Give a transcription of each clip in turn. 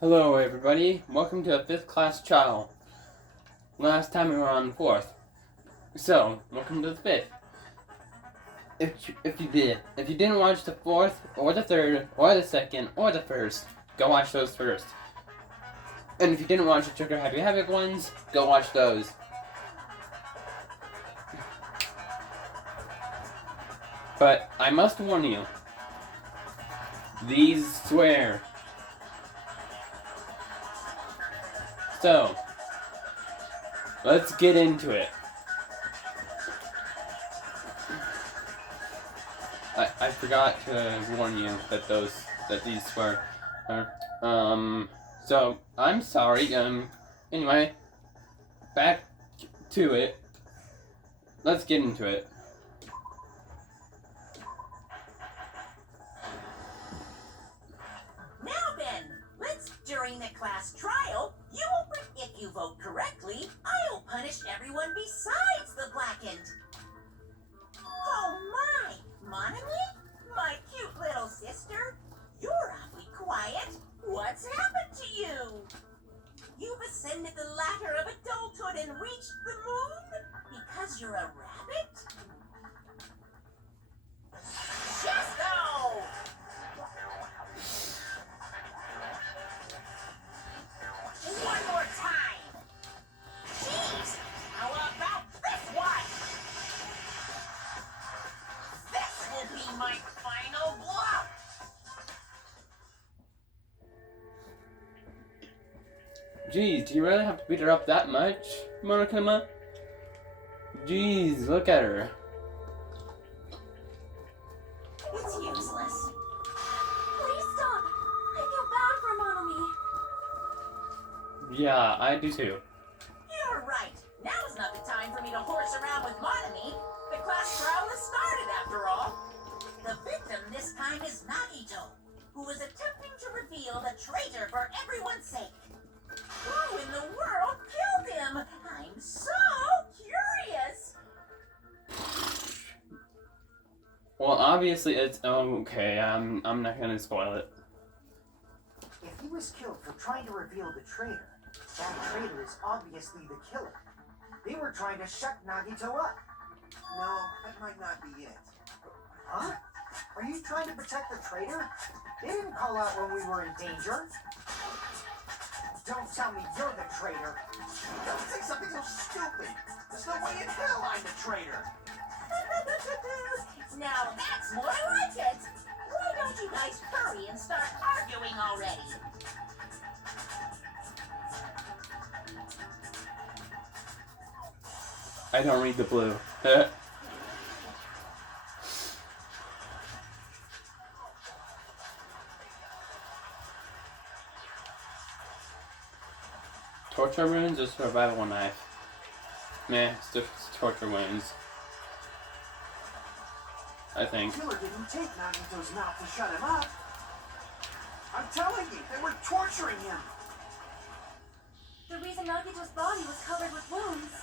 Hello everybody, welcome to a 5th class trial. Last time we were on the 4th. So, welcome to the 5th. If you didn't watch the 4th, or the 3rd, or the 2nd, or the 1st, go watch those first. And if you didn't watch the Trigger Happy Havoc ones, go watch those. But I must warn you, these swear. So, let's get into it. I forgot to warn you that these swear. So I'm sorry. Anyway, back to it. Let's get into it. Now then, during the class trial, if you vote correctly, I'll punish everyone besides the blackened. Oh my, Monami? My cute little sister? You're awfully quiet. What's happened to you? You've ascended the ladder of adulthood and reached the moon? Because you're a rabbit? Chesto! One more time! Jeez! How about this one? This will be my final blow! Jeez, do you really have to beat her up that much, Monokuma? Jeez, look at her. It's useless. Please stop! I feel bad for Monami. Yeah, I do too. You're right. Now's not the time for me to horse around with Monami. The class trial has started, after all. The victim this time is Nagito, who is attempting to reveal the traitor for everyone's sake. Who in the world killed him? I'm so curious. Well, obviously it's okay. I'm not gonna spoil it. If he was killed for trying to reveal the traitor, that traitor is obviously the killer. They were trying to shut Nagito up. No, that might not be it. Huh? Are you trying to protect the traitor? They didn't call out when we were in danger. Don't tell me you're the traitor. Don't say something so stupid. There's no way in hell I'm the traitor. Now that's more like it. Why don't you guys hurry and start arguing already? I don't read the blue. Torture wounds or survival knife? Meh, it's just torture wounds. I think. The killer didn't take Nagito's mouth to shut him up. I'm telling you, they were torturing him. The reason Nagito's body was covered with wounds.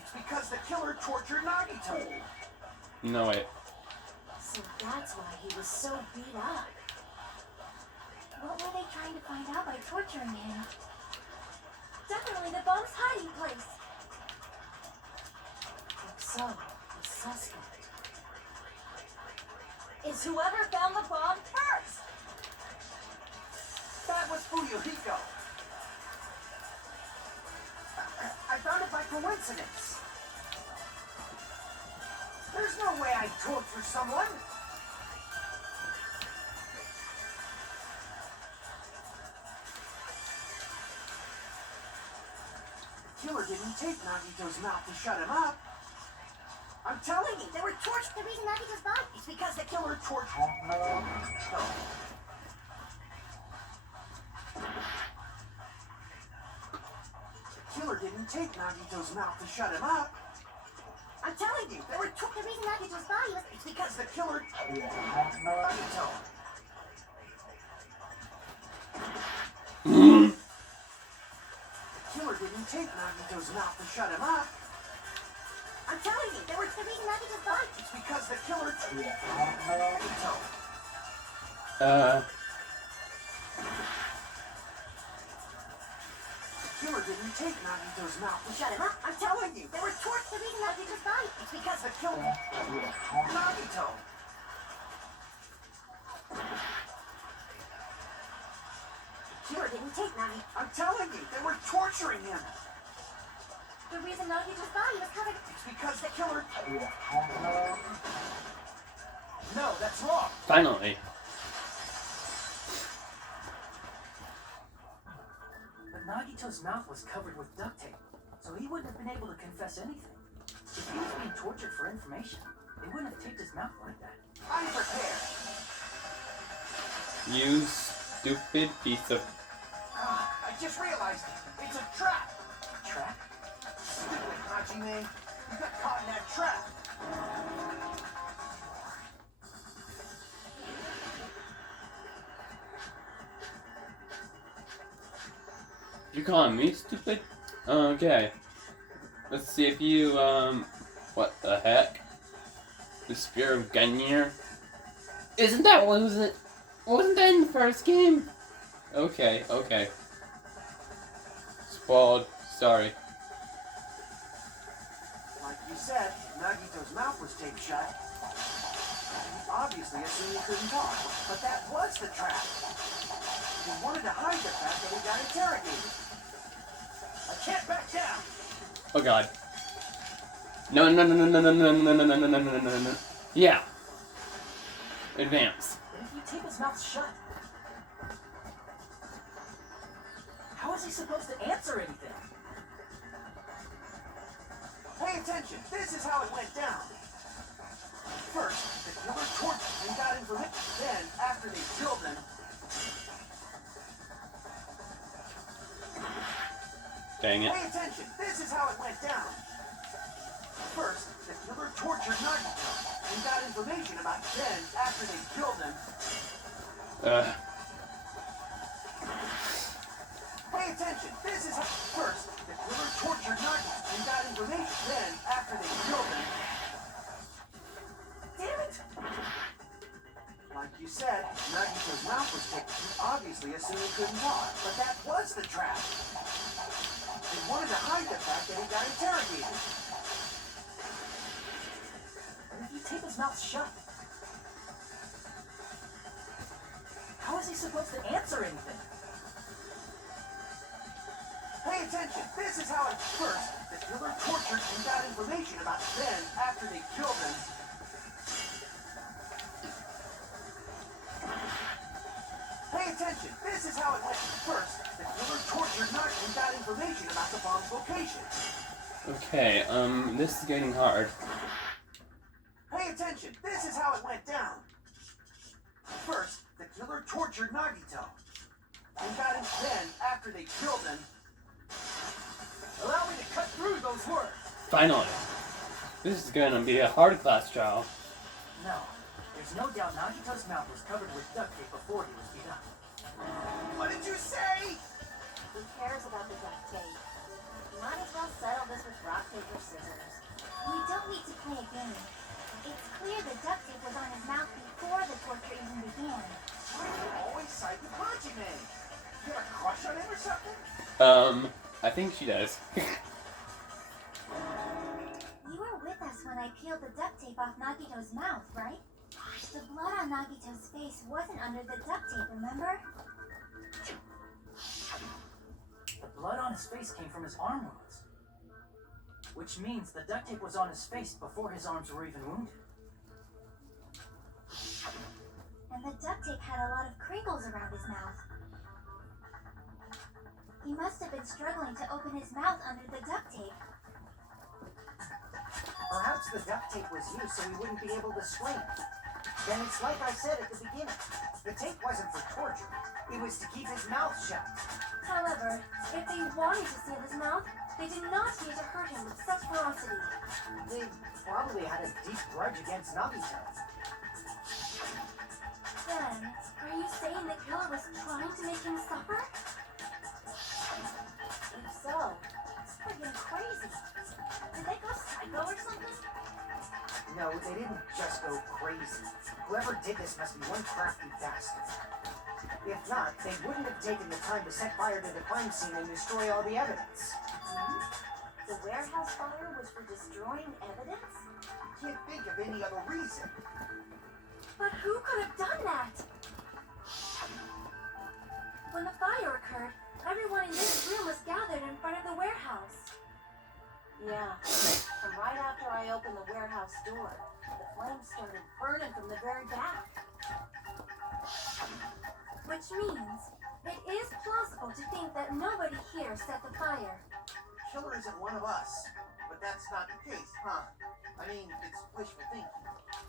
It's because the killer tortured Nagito. No, wait. So that's why he was so beat up. What were they trying to find out by torturing him? Definitely the bomb's hiding place. If so, the suspect is whoever found the bomb first. That was Fuyuhiko. I found it by coincidence. There's no way I'd torture someone. The killer didn't take Nagito's mouth to shut him up. I'm telling you, they were tortured. The reason Nagito's body It's because the killer tortured Nagito. The killer didn't take Nagito's mouth to shut him up. I'm telling you, they were The reason Nagito's body was It's because the killer Nagito. The killer didn't take Nagito's mouth to shut him up. I'm telling you, they were the reason Nagito's body. It's because the killer Nagito. killer didn't take Nagito's mouth. Shut him up. I'm telling you, they were tortured. The reason Nagito's died. It's because the killer... Nagito! The killer didn't take Nagito. I'm telling you, they were torturing him. The reason Nagito's body was covered. It's because the killer... No, that's wrong. Finally. But Nagito's mouth was covered with duct tape, so he wouldn't have been able to confess anything. If he was being tortured for information, they wouldn't have taped his mouth like that. I'm prepared. You stupid piece of... I just realized it. It's a trap. Trap? Stupid Hajime. You got caught in that trap. You calling me stupid? Okay. Let's see if you, what the heck? The Spear of Gungnir? Isn't that what was it? Wasn't that in the first game? Okay, okay. Spoiled. Sorry. Like you said, Nagito's mouth was taped shut. He obviously assumed he couldn't talk, but that was the trap. He wanted to hide the fact that he got interrogated. I can't back down. Oh god. No, no, no, no, no, no, no, no, no, no, no, no, no, no. Yeah. Advance. But if you tape his mouth shut, how is he supposed to answer anything? Pay attention. This is how it went down. First, the killer tortured and got information. Then, after they killed him, Dang it. pay attention. This is how it went down. First, the killer tortured Nagito and got information about. Then, after they killed him, pay attention. This is how. First, the killer tortured Nagito and got information. Then, after they killed him. Damn it! Like you said, Nagito's mouth was taped. He obviously assumed he couldn't talk, but that was the trap. He wanted to hide the fact that he got interrogated. But if you tape his mouth shut, how is he supposed to answer anything? Pay attention. This is how it. First, the killer tortured and got information about. Then, after they killed him. Pay attention. This is how it went. First, the killer tortured Nagito and got information about the bomb's location. Okay, this is getting hard. Pay attention. This is how it went down. First, the killer tortured Nagito and got him. Then, after they killed him. Allow me to cut through those words. Finally. This is gonna be a hard class trial. No. There's no doubt Nagito's mouth was covered with duct tape before he was beat up. What did you say? Who cares about the duct tape? Might as well settle this with rock, paper, scissors. We don't need to play a game. It's clear the duct tape was on his mouth before the torture even began. Why do you always side with Hajime? You got a crush on him or something? I think she does. You were with us when I peeled the duct tape off Nagito's mouth, right? The blood on Nagito's face wasn't under the duct tape, remember? The blood on his face came from his arm wounds. Which means the duct tape was on his face before his arms were even wounded. And the duct tape had a lot of crinkles around his mouth. He must have been struggling to open his mouth under the duct tape. Perhaps the duct tape was used so he wouldn't be able to scream. Then it's like I said at the beginning. The tape wasn't for torture. It was to keep his mouth shut. However, if they wanted to seal his mouth, they did not need to hurt him with such ferocity. They probably had a deep grudge against Nagito. Then, are you saying the killer was trying to make him suffer? If so, it's freaking crazy. Did they go psycho or something? No, they didn't just go crazy. Whoever did this must be one crafty bastard. If not, they wouldn't have taken the time to set fire to the crime scene and destroy all the evidence. The warehouse fire was for destroying evidence? Can't think of any other reason. But who could have done that? When the fire occurred, everyone in this room was gathered in front of the warehouse. Yeah, and right after I opened the warehouse door, the flames started burning from the very back. Which means it is plausible to think that nobody here set the fire. Killer isn't one of us. But that's not the case, huh? I mean, it's wishful thinking.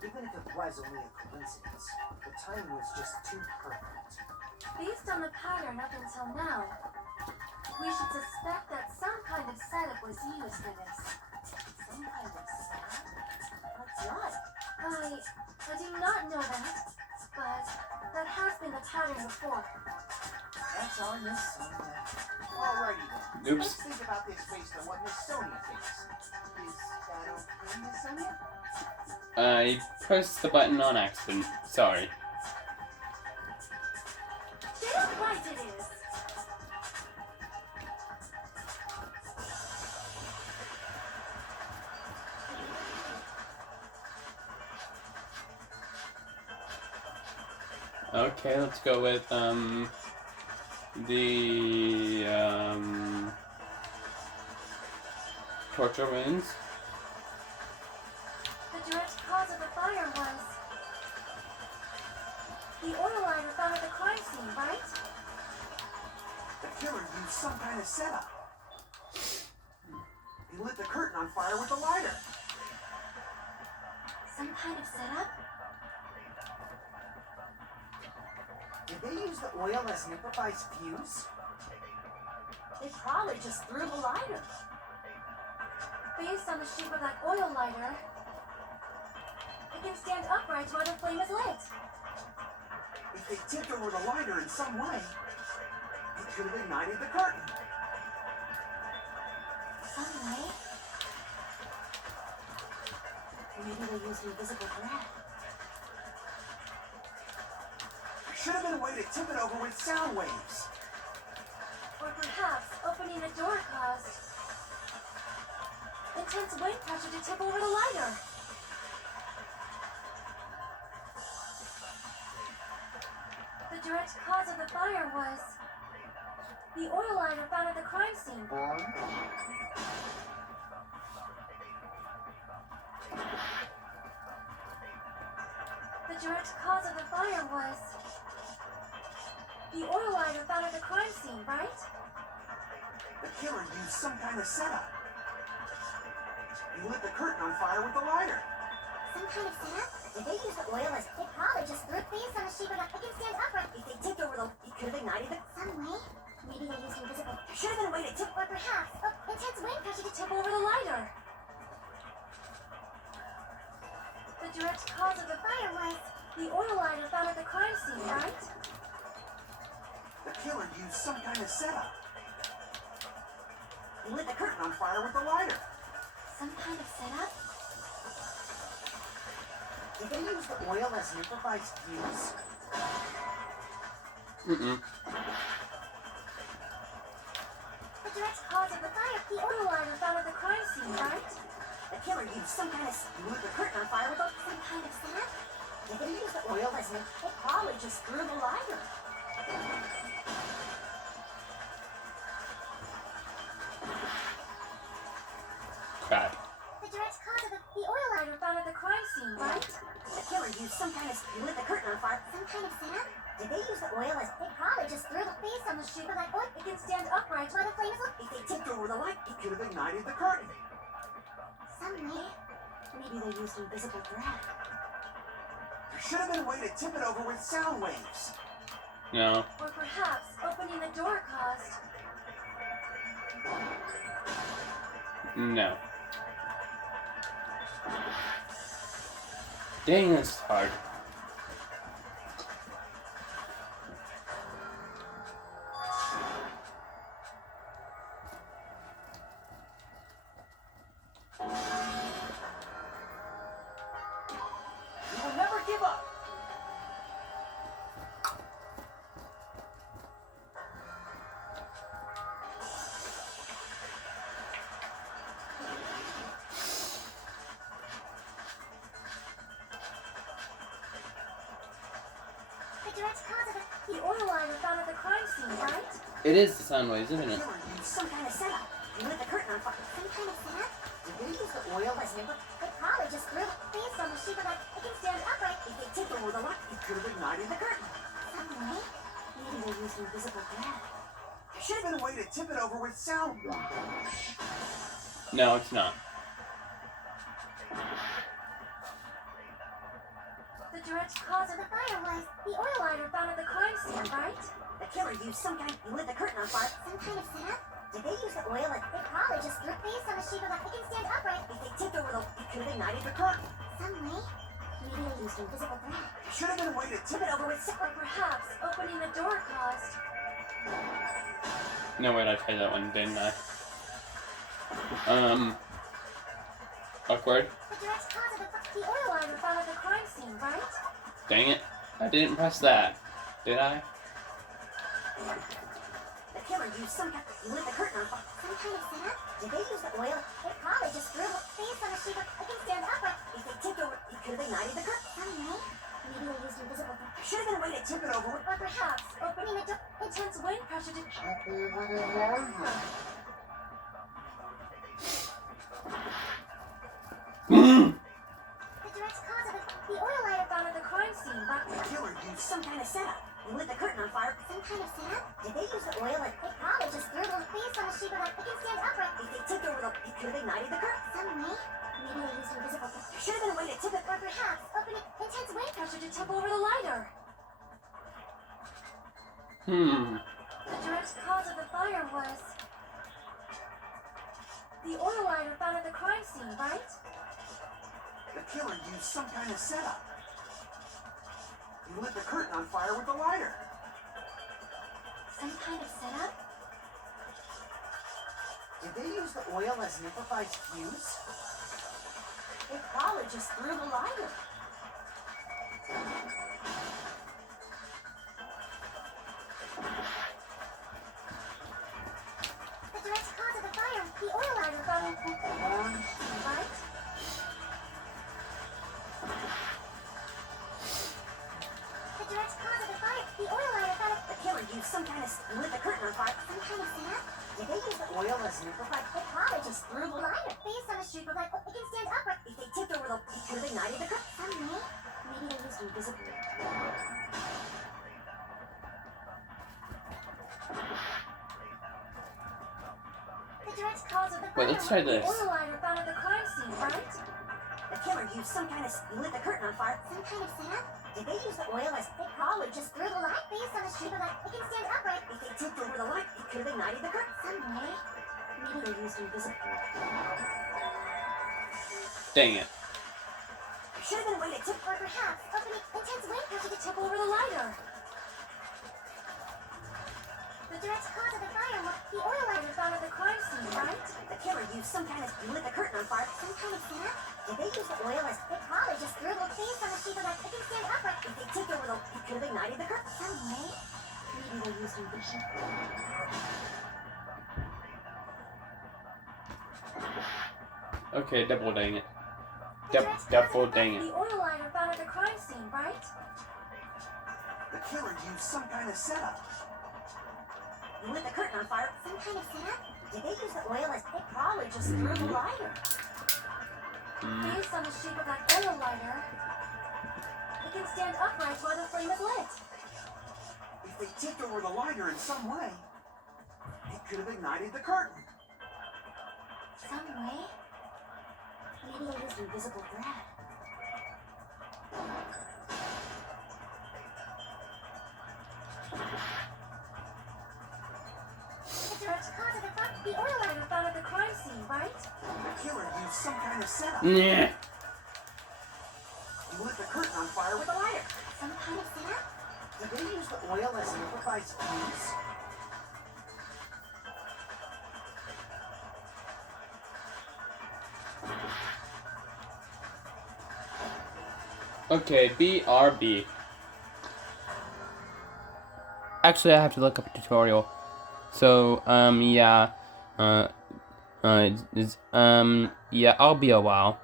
Even if it was only a coincidence, the timing was just too perfect. Based on the pattern up until now, we should suspect that some kind of setup was used for this. Some kind of setup? What's what? I do not know that, but that has been the pattern before. That's on Miss Sonia. Alrighty then. Oops. Let's think about this based on what Miss Sonia thinks. Is that okay, Miss Sonia? I pressed the button on accident. Sorry. Damn right it is! Okay, let's go with the torture wounds. The direct cause of the fire was the oil lighter found at the crime scene, right? The killer used some kind of setup. He lit the curtain on fire with a lighter. Some kind of setup? Did they use the oil as an improvised fuse? They probably just threw the lighter. Based on the shape of that oil lighter, it can stand upright while the flame is lit. If they tipped over the lighter in some way, it could have ignited the curtain. Some way? Maybe they used invisible thread. There should have been a way to tip it over with sound waves. Or perhaps opening a door caused intense wind pressure to tip over the lighter. The direct cause of the fire was the oil lighter found at the crime scene. The direct cause of the fire was the oil lighter found at the crime scene, right? The killer used some kind of setup. He lit the curtain on fire with the lighter. Some kind of setup? Did they use the oil as they probably just threw things on the sheet of it can stand upright? If they tipped over the it could have ignited it. Some way? Maybe they used invisible. There should have been a way to tip, or perhaps intense wind pressure to tip over the lighter. The direct cause of the fire was the oil lighter found at the crime scene, right? The killer used some kind of setup. He lit the curtain on fire with the lighter. Some kind of setup? Did they use the oil as an improvised fuse? The direct cause of the fire, the oil lighter found at the crime scene, right? The killer used some kind of... He lit the curtain on fire with a... Some kind of setup? Did they use the oil as an... They probably just threw the lighter. Crap. The direct cause of the oil lighter found at the crime scene, right? The killer used some kind of... He lit the curtain on fire. Some kind of setup? Did they use the oil as... They probably just threw the face on the shape of that oil. It can stand upright while the flame is lit. If they tipped over the light, it could have ignited the curtain. Some way. Maybe they used invisible thread. There should have been a way to tip it over with sound waves. No. Or perhaps opening the door caused... No. Dang, that's hard. We will never give up. direct cause of the oil liner found at the crime scene, right? It is the sound waves, isn't The it? killer used some kind of setup. He lit the curtain on fire. Some kind of setup? Did they use the oil as an They probably just threw it based on the shape of it can stand upright. If they tipped over the light, it could have ignited the curtain. Some way? Maybe they used invisible thread. There should have been a way to tip it over with sound. No, it's not. The direct cause of the fire was the oil liner found at the crime scene, right? The killer used some kind. He lit the curtain on fire. Some kind of setup? Did they use the oil as They probably just threw it based on the shape of it can stand upright. if they tipped over the it could have ignited the curtain? Some way? Maybe they used invisible thread. There should have been a way to tip Tip it over with Or perhaps opening the door caused. No, wait, I tried that one, didn't I? Awkward. The direct cause of the oil liner found at the crime scene, right? Dang it. I didn't press that. Did I? The killer used some kind. He lit the curtain on fire. Some kind of setup? Did they use the oil? They probably just threw it based on the shape of it can stand upright. If they tipped over, it could have ignited the curtain. Some way? Maybe they used invisible thread. There should have been a way to tip it over with Or perhaps opening the door. Intense wind pressure to. The direct cause of the oil liner found at the crime scene, but the killer used some kind of setup. He lit the curtain on fire. some kind of setup? Did they use the oil as They probably just threw it based on the shape of it can stand upright. if they tipped over the it could have ignited the curtain? Some way? Maybe they used invisible thread. There should have been a way to tip it. Or perhaps opening intense wind pressure to tip over the lighter. The direct cause of the fire was the oil liner found at the crime scene, right? The killer used some kind of setup. He lit the curtain on fire with a lighter. Some kind of setup? Did they use the oil as an improvised fuse? They probably just threw the lighter. The direct cause of the fire, the oil liner found at the crime scene, right? The direct cause of the fire, the oil liner found at The killer used some kind of he lit the curtain on fire. some kind of setup? Did they use the oil as an improvised? They probably just threw the lighter based on the shape of it can stand upright. If they tipped over the it could have ignited the curtain. Some way? Maybe they used invisible. The direct cause of the Wait, let's try fire was this. the oil liner found at the crime scene, right? The killer used some kind of he lit the curtain on fire. Some kind of setup? Did they use the oil as They probably just threw the light based on the shape of it can stand upright. if they tipped over the light, it could have ignited the curtain? Some way? Maybe they used invisible. Dang it. There should have been a way to tip. Or perhaps opening intense wind pressure to tip over the lighter. The direct cause of the fire was the oil liner found at the crime scene, right? The killer used some kind of he lit the curtain on fire. Some kind of setup? Did they use the oil as They probably just threw the based on the shape of it can stand upright. if they tipped over the it could have ignited the curtain? Some way? Maybe they used invisible. Okay, double dang it. The direct cause of Double the dang fire, it. the oil liner found at the crime scene, right? The killer used some kind of setup. He lit the curtain on fire. Some kind of setup? Did they use the oil as they probably just threw the lighter? Based on the shape of that oil lighter, it can stand upright while the flame is lit. If they tipped over the lighter in some way, it could have ignited the curtain. Some way? Maybe they used invisible thread. The direct cause of the fire, the oil liner found at the crime scene, right? The killer used some kind of setup. Nah. He lit the curtain on fire with a lighter. Some kind of setup? Did they use the oil as an improvised fuse? Okay, BRB. Actually, I have to look up a tutorial. So, yeah. Yeah, I'll be a while.